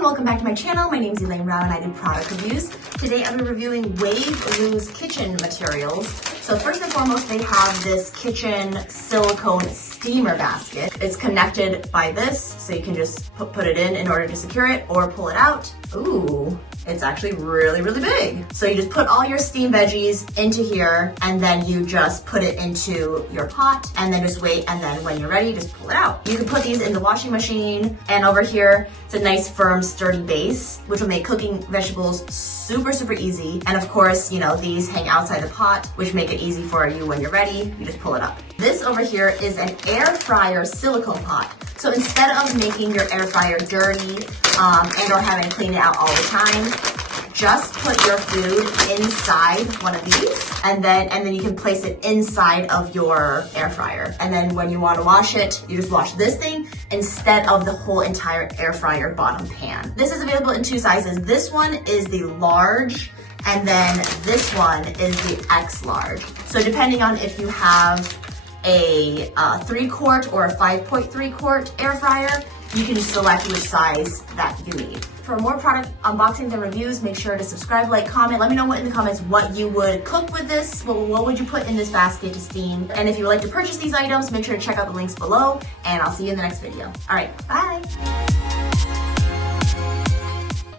and welcome back to my channel. My name is Elaine Rau and I do product reviews. Today I'm reviewing Wave Loose kitchen materials. So first and foremost, they have this kitchen silicone steamer basket. It's connected by this, so you can just put it in order to secure it or pull it out. Ooh, it's actually really, really big. So you just put all your steamed veggies into here and then you just put it into your pot and then just wait, and then when you're ready, just pull it out. You can put these in the washing machine, and over here, it's a nice firm sturdy base, which will make cooking vegetables super, super easy. And of course, you know, these hang outside the pot, which make it easy for you when you're ready. You just pull it up. This over here is an air fryer silicone pot. So instead of making your air fryer dirty and or having to clean it out all the time, just put your food inside one of these, and then you can place it inside of your air fryer. And then when you want to wash it, you just wash this thing instead of the whole entire air fryer bottom pan. This is available in two sizes. This one is the large, and then this one is the X large. So depending on if you have a 3-quart or a 5.3 quart air fryer, you can select which size that you need. For more product unboxings and reviews, make sure to subscribe, like, comment. Let me know in the comments what you would cook with this. What would you put in this basket to steam? And if you would like to purchase these items, make sure to check out the links below, and I'll see you in the next video. All right, bye.